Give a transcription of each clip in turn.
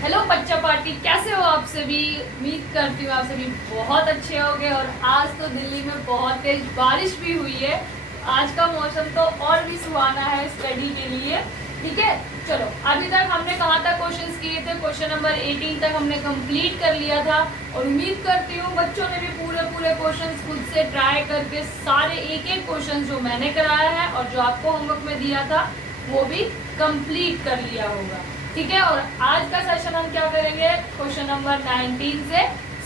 Hello बच्चा party, कैसे हो आप सभी। उम्मीद करती हूँ आप सभी बहुत अच्छे होंगे। और आज तो दिल्ली में बहुत तेज बारिश भी हुई है। आज का मौसम तो और भी सुहाना है स्टडी के लिए। ठीक है, चलो अभी तक हमने कहाँ तक क्वेश्चंस किए थे। क्वेश्चन नंबर 18 तक हमने कंप्लीट कर लिया था। और उम्मीद करती हूँ बच्चों ने भी पूरे क्वेश्चंस खुद से ट्राई करके सारे एक क्वेश्चन जो मैंने कराया है और जो आपको होमवर्क में दिया था वो भी कंप्लीट कर लिया होगा। ठीक है, और आज का सेशन हम क्या करेंगे, क्वेश्चन नंबर 19 से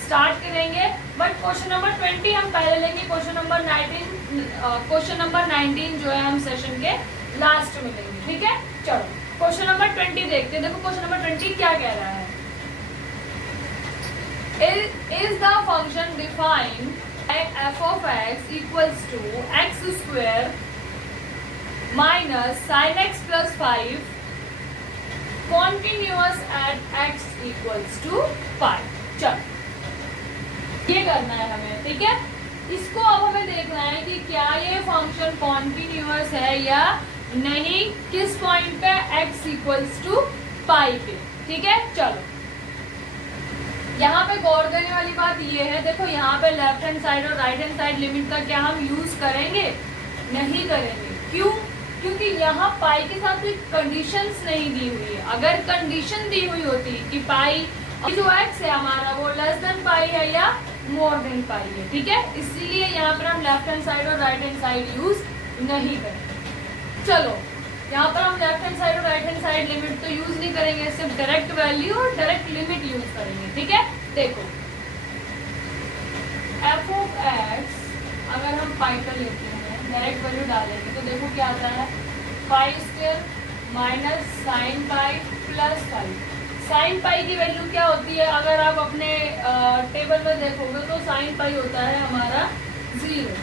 स्टार्ट करेंगे। बट क्वेश्चन नंबर 20 हम पहले लेंगे। क्वेश्चन नंबर 19 जो है हम सेशन के लास्ट में लेंगे। ठीक है, चलो क्वेश्चन नंबर 20 देखते हैं। देखो क्वेश्चन नंबर 20 क्या कह रहा है। Is the function define f of x equals to x square minus sin x plus 5 continuous at x equals to pi. चलो ये करना है हमें। ठीक है, इसको अब हमें देखना है कि क्या ये फंक्शन कॉन्टिन्यूअस है या नहीं, किस पॉइंट पे x इक्वल्स टू पाई पे। ठीक है, चलो यहाँ पे गौर देने वाली बात ये है, देखो यहाँ पे लेफ्ट हैंड साइड और राइट हैंड साइड लिमिट का क्या हम यूज करेंगे, नहीं करेंगे। क्यों? क्योंकि यहाँ पाई के साथ कोई कंडीशंस नहीं दी हुई है। अगर कंडीशन दी हुई होती कि पाई जो x है हमारा वो लेस देन पाई है या मोर देन पाई है। ठीक है, इसीलिए यहाँ पर हम लेफ्ट हैंड साइड और राइट हैंड साइड यूज नहीं करेंगे। चलो यहाँ पर हम लेफ्ट हैंड साइड और राइट हैंड साइड लिमिट तो यूज नहीं करेंगे, सिर्फ डायरेक्ट वैल्यू और डायरेक्ट लिमिट यूज करेंगे। ठीक है, देखो f of x अगर हम पाई का लेते हैं डायरेक्ट वैल्यू डालेंगे तो देखो क्या आता है, pi square minus sine pi plus pi. Sine pi की वैल्यू क्या होती है, अगर आप अपने टेबल में देखोगे तो साइन पाई होता है हमारा 0।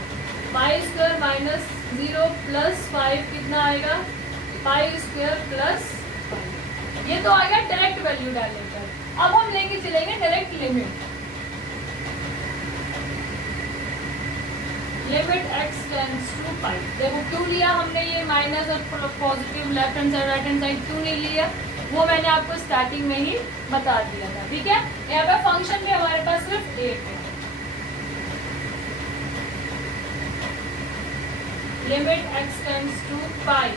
पाई स्क्वायर माइनस 0 प्लस 5 कितना आएगा, पाई स्क्वायर प्लस 5। ये तो आएगा डायरेक्ट वैल्यू डालने पर। अब हम लेके चलेंगे direct limit. Limit x tends to pi. देखो क्यों लिया हमने ये माइनस और positive left hand side right hand side क्यों नहीं लिया, वो मैंने आपको स्टार्टिंग में ही बता दिया था। ठीक है, यहाँ पे फंक्शन भी हमारे पास सिर्फ एक है। लिमिट x टेंड्स टू पाई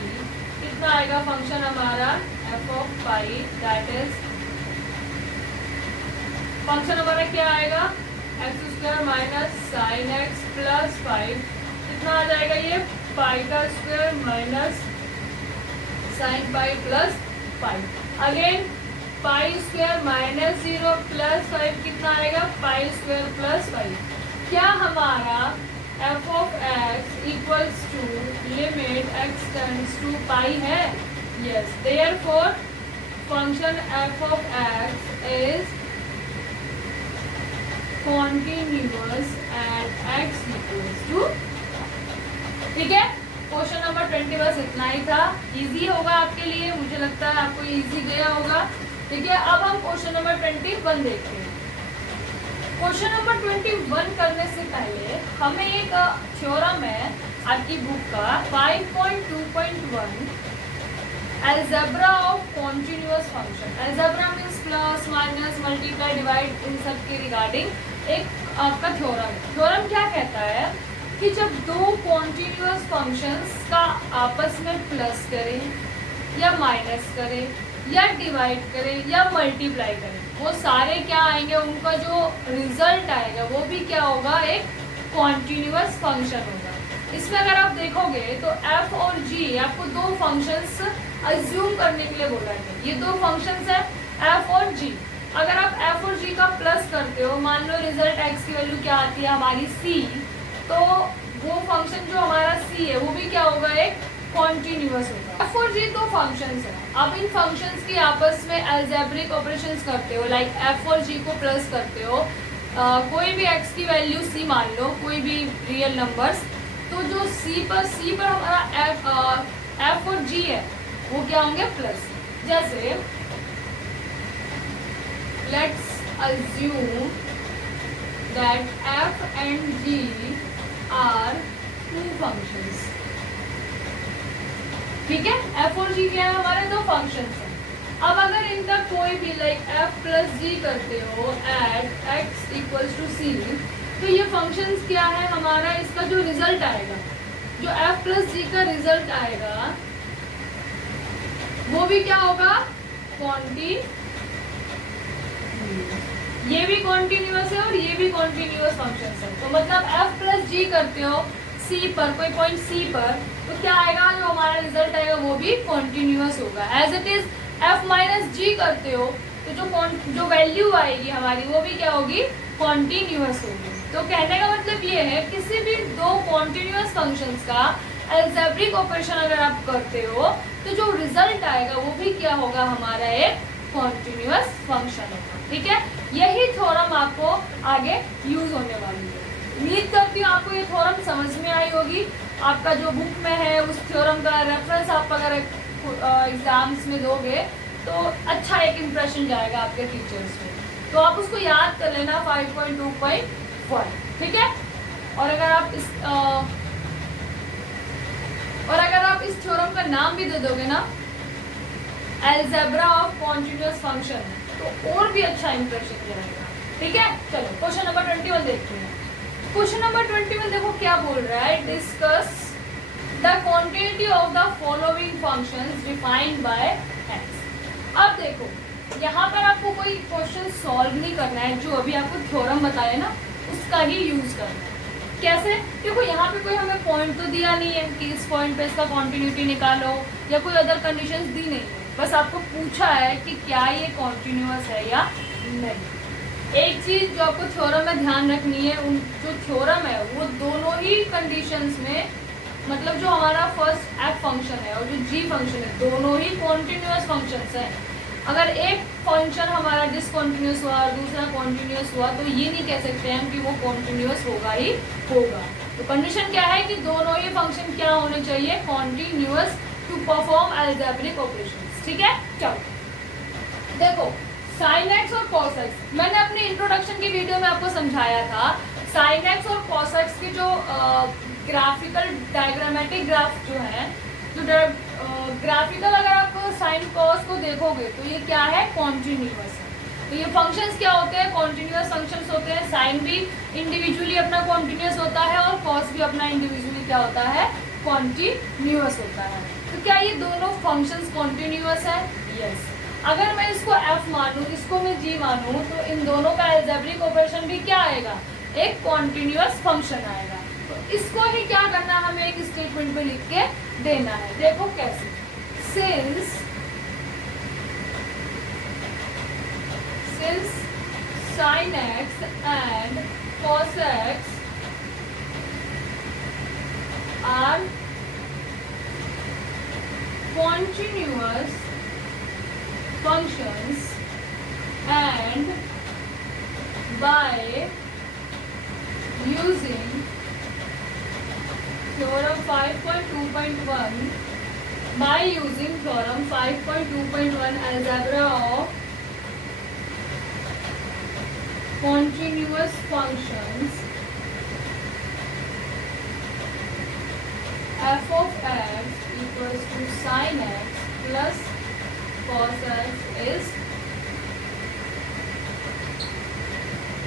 कितना आएगा फंक्शन हमारा f of pi, that is function हमारा क्या आएगा, x square minus sine x plus 5 कितना आ जाएगा, ये पाई का square minus sine pi plus 5। Again pi square minus 0 plus 5 कितना आएगा, पाई स्क्वायर प्लस 5। क्या हमारा f of x equals to limit x tends to pi है? Yes, therefore function f of x is continuous at x equals to. ठीक है, question number 20 बस इतना ही था। इजी होगा आपके लिए, मुझे लगता है आपको इजी गया होगा। ठीक है, अब हम क्वेश्चन नंबर 21 देखते हैं। क्वेश्चन नंबर 21 करने से पहले हमें एक थ्योरम है आपकी बुक का 5.2.1 algebra of continuous function. Algebra means plus minus multiply divide in सब के रिगार्डिंग एक आपका थ्योरम है। थ्योरम क्या कहता है कि जब दो कॉन्टिन्यूअस फंक्शंस का आपस में प्लस करें या माइनस करें या डिवाइड करें या मल्टीप्लाई करें, वो सारे क्या आएंगे, उनका जो रिजल्ट आएगा वो भी क्या होगा, एक कॉन्टिन्यूअस फंक्शन होगा। इसमें अगर आप देखोगे तो f और g आपको दो फंक्शंस अज्यूम करने के लिए बोला है। ये दो फंक्शंस है f और g। अगर आप f और g का प्लस करते हो, मान लो रिजल्ट x की वैल्यू क्या आती है हमारी c, तो वो फंक्शन जो हमारा c है वो भी क्या होगा, एक कॉन्टिन्यूअस होगा। f और g दो फंक्शंस है। अब इन फंक्शंस की आपस में अलजेब्रिक ऑपरेशंस करते हो, लाइक f और g को प्लस करते हो, कोई भी x की वैल्यू c मान लो, कोई भी रियल नंबर्स, तो जो c पर हमारा f और g है वो क्या होंगे, प्लस। जैसे let's assume that f and g are two functions. ठीक है, f और g क्या है, हमारे दो फंक्शंस हैं। अब अगर इनका कोई भी लाइक f प्लस जी करते हो एट x इक्वल्स टू सी, तो ये फंक्शंस क्या है हमारा, इसका जो रिजल्ट आएगा, जो f प्लस जी का रिजल्ट आएगा वो भी क्या होगा, ये भी कॉन्टिन्यूअस है और ये भी कॉन्टिन्यूअस फंक्शन है। तो मतलब f प्लस जी करते हो c पर, कोई पॉइंट c पर, तो क्या आएगा, जो हमारा रिजल्ट आएगा वो भी कॉन्टिन्यूअस होगा। As it is f minus g करते हो तो जो वैल्यू आएगी हमारी वो भी क्या होगी, कॉन्टिन्यूअस होगी। तो कहने का मतलब ये है किसी भी दो कॉन्टिन्यूअस फंक्शंस का अलजेब्रिक ऑपरेशन अगर आप करते हो तो जो रिजल्ट आएगा वो भी क्या होगा, हमारा एक कॉन्टिन्यूअस फंक्शन होगा। ठीक है, यही थ्योरम आपको आगे यूज होने वाली है। उम्मीद करती हूँ आपको ये थ्योरम समझ में आई होगी। आपका जो बुक में है उस थ्योरम का रेफरेंस आप अगर एग्जाम्स में दोगे तो अच्छा एक इम्प्रेशन जाएगा आपके टीचर्स में, तो आप उसको याद कर लेना 5.2.1। ठीक है, और अगर आप इस थ्योरम का नाम भी दे दोगे ना, अलजेब्रा ऑफ कॉन्टिन्यूअस फंक्शन, तो और भी अच्छा इंप्रेशन जाएगा। ठीक है, चलो क्वेश्चन नंबर 21 देखते हैं। क्वेश्चन नंबर 21 देखो क्या बोल रहा है, discuss the quantity of the following functions defined by x. अब देखो यहाँ पर आपको कोई क्वेश्चन सॉल्व नहीं करना है, जो अभी आपको थ्योरम बताया ना उसका ही यूज करना है। कैसे, देखो यहाँ पे कोई हमें पॉइंट तो दिया नहीं है कि इस पॉइंट पे इसका कॉन्टिन्यूटी निकालो, या कोई अदर कंडीशंस दी नहीं है, बस आपको पूछा है कि क्या ये कॉन्टिन्यूअस है या नहीं। एक चीज जो आपको थ्योरम में ध्यान रखनी है, उन जो थ्योरम है वो दोनों ही कंडीशंस में, मतलब जो हमारा फर्स्ट एफ फंक्शन है और जो जी फंक्शन है, दोनों ही कॉन्टिन्यूअस फंक्शंस हैं। अगर एक फंक्शन हमारा डिसकॉन्टिन्यूअस हुआ और दूसरा कॉन्टिन्यूअस हुआ तो ये नहीं कह सकते हम कि वो कॉन्टिन्यूअस होगा ही होगा। तो कंडीशन क्या है कि दोनों ही फंक्शन क्या होने चाहिए, continuous to perform algebraic operations. ठीक है, चलो देखो साइन एक्स और कॉस एक्स, मैंने अपने इंट्रोडक्शन की वीडियो में आपको समझाया था। साइन एक्स और कॉस एक्स के जो ग्राफिकल डायग्रामेटिक ग्राफ जो है, जो ग्राफिकल अगर आप साइन कॉस को देखोगे तो ये क्या है, कॉन्टिन्यूअस है। तो ये फंक्शंस क्या होते हैं, कॉन्टिन्यूअस फंक्शंस होते हैं। साइन भी इंडिविजुअली अपना कॉन्टिन्यूअस होता है और कॉस भी अपना इंडिविजुअली क्या होता है, कॉन्टिन्यूअस होता है। तो क्या ये दोनों फंक्शंस कॉन्टिन्यूअस है? यस। अगर मैं इसको f मानूं, इसको मैं g मानूं, तो इन दोनों का अलजेब्रिक ऑपरेशन भी क्या आएगा, एक कॉन्टिन्यूअस फंक्शन आएगा। तो इसको ही क्या करना, हमें एक स्टेटमेंट में लिख के देना है। देखो कैसे, since sin x and cos x are continuous functions and by using theorem 5.2.1 algebra of continuous functions, f of x equals to sin x plus cos x is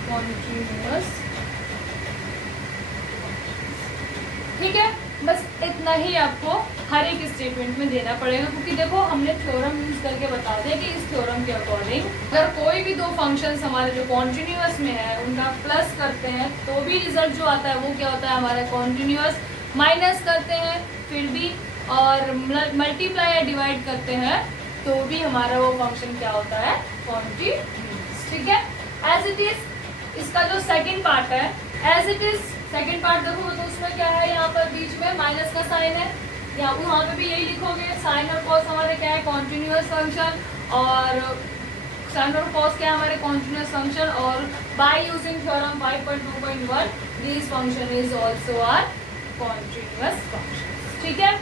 continuous। ठीक है, बस इतना ही आपको हर एक स्टेटमेंट में देना पड़ेगा, क्योंकि देखो हमने थ्योरम यूज करके बता दिया कि इस थ्योरम के अकॉर्डिंग अगर कोई भी दो फंक्शंस हमारे जो कॉन्टिन्यूअस में है उनका प्लस करते हैं तो भी रिजल्ट जो आता है वो क्या होता है, हमारा कॉन्टिन्यूअस। माइनस करते हैं फिर भी, और मल्टीप्लाई या डिवाइड करते हैं तो भी हमारा वो फंक्शन क्या होता है, कॉन्टिन्यूअस। ठीक है, एज इट इज इसका जो सेकेंड पार्ट है, as it is second part देखो तो उसमें क्या है, यहाँ पर बीच में माइनस का साइन है, या वहाँ पे भी यही लिखोगे। साइन और कॉस हमारे क्या है, कॉन्टिन्यूअस फंक्शन, और साइन और कॉस क्या है, हमारे कॉन्टिन्यूअस फंक्शन। और by using theorem 5.2.1 this function is also are continuous function. ठीक है,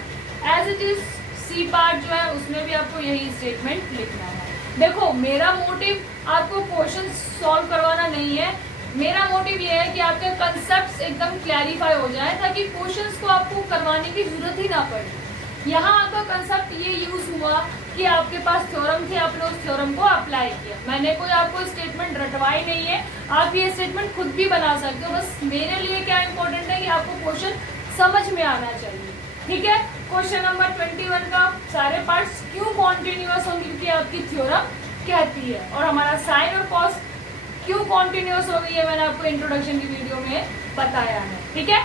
as it is C part जो है उसमें भी आपको यही स्टेटमेंट लिखना है। देखो मेरा मोटिव आपको क्वेश्चन सॉल्व करवाना नहीं है, मेरा मोटिव ये है कि आपके कंसेप्ट्स एकदम क्लैरिफाई हो जाए ताकि क्वेश्चंस को आपको करवाने की जरूरत ही ना पड़े। यहाँ आपका कंसेप्ट ये यूज हुआ कि आपके पास थ्योरम थे, आपने उस थ्योरम को अप्लाई किया। मैंने कोई आपको स्टेटमेंट रटवाई नहीं है, आप ये स्टेटमेंट खुद भी बना सकते हो। बस मेरे लिए क्या इंपॉर्टेंट है कि आपको क्वेश्चन समझ में आना चाहिए, ठीक है। क्वेश्चन नंबर 21 का सारे पार्ट्स क्यों कॉन्टिन्यूअस होंगे, क्योंकि आपकी थ्योरम कहती है। और हमारा साइन और कॉस क्यों कॉन्टिन्यूअस हो गई है, मैंने आपको इंट्रोडक्शन की वीडियो में बताया है, ठीक है।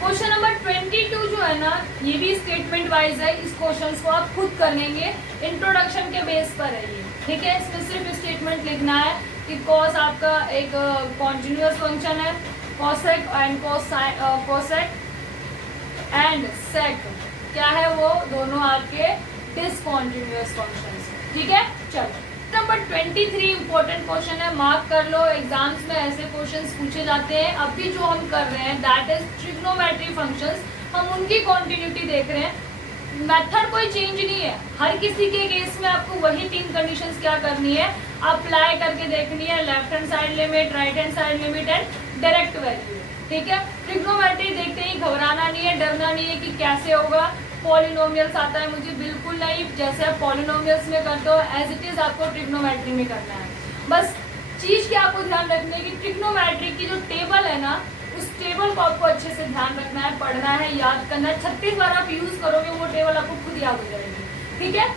क्वेश्चन नंबर 22 जो है ना, ये भी स्टेटमेंट वाइज है। इस क्वेश्चन को आप खुद कर लेंगे, इंट्रोडक्शन के बेस पर है ये, ठीक है। इसमें सिर्फ स्टेटमेंट लिखना है कि कॉस आपका एक कॉन्टिन्यूअस फंक्शन है, कॉसेक एंड कोसेक एंड सेक क्या है, वो दोनों आपके डिसकॉन्टिन्यूअस फंक्शंस, ठीक है। चलो नंबर 23 इंपॉर्टेंट क्वेश्चन है, मार्क कर लो। एग्जाम्स में ऐसे क्वेश्चंस पूछे जाते हैं। अभी जो हम कर रहे हैं दैट इज ट्रिग्नोमेट्री फंक्शंस, हम उनकी कॉन्टिन्यूटी देख रहे हैं। मेथड कोई चेंज नहीं है, हर किसी के केस में आपको वही 3 कंडीशंस क्या करनी है, अप्लाई करके देखनी है। Left hand side limit, right hand side limit and direct value, ठीक है। ट्रिग्नोमेट्री देखते ही घबराना नहीं है, डरना नहीं है कि कैसे होगा। पॉलिनोमियल्स आता है मुझे, बिल्कुल नहीं। जैसे आप पॉलिनोमियल्स में करते हो एज इट इज आपको ट्रिग्नोमेट्री में करना है। बस चीज क्या आपको ध्यान रखनी है कि ट्रिग्नोमेट्री की जो टेबल है ना, उस टेबल को आपको अच्छे से ध्यान रखना है, पढ़ना है, याद करना है। 36 बार आप यूज करोगे वो टेबल आपको खुद याद हो जाएगी, ठीक है।